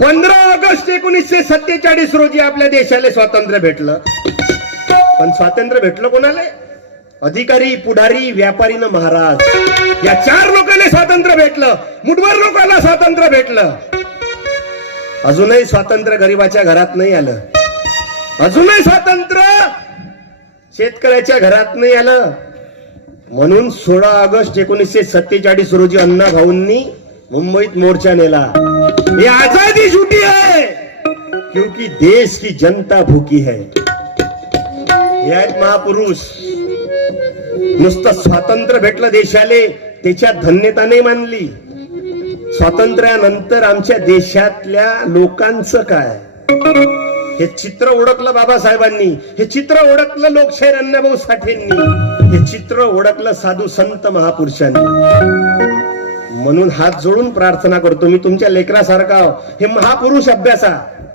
15 August 1947 रोजी आपल्या देशाला स्वातंत्र्य भेटलं. पण स्वातंत्र्य भेटलं कोणाला? अधिकारी, पुढारी, व्यापारी न महाराज या 4 लोकांना स्वातंत्र्य भेटलं. मुठभर लोकांना स्वातंत्र्य भेटलं. अजूनही स्वातंत्र्य गरिबाच्या घरात नाही आलं. अजूनही स्वातंत्र्य शेतकऱ्याच्या घरात नाही आलं. म्हणून 16 ऑगस्ट 1947 रोजी अण्णा भाऊंनी मुंबईत मोर्चा नेला. ये आजादी झूठी है क्योंकि देश की जनता भूकी है. हे आहेत महापुरुष. नुसतं स्वातंत्र्य भेटलं देशाले त्याच्यात धन्यता नाही मानली. स्वातंत्र्यानंतर आमच्या देशातल्या लोकांचं काय हे चित्र ओळखलं बाबासाहेबांनी. हे चित्र ओळखलं लोकशाहीर अण्णाभाऊ साठेंनी. हे चित्र ओळखलं साधू संत महापुरुषांनी. म्हणून हात जोडून प्रार्थना करतो मी तुमच्या लेकरासारखा हे महापुरुष अभ्यासा.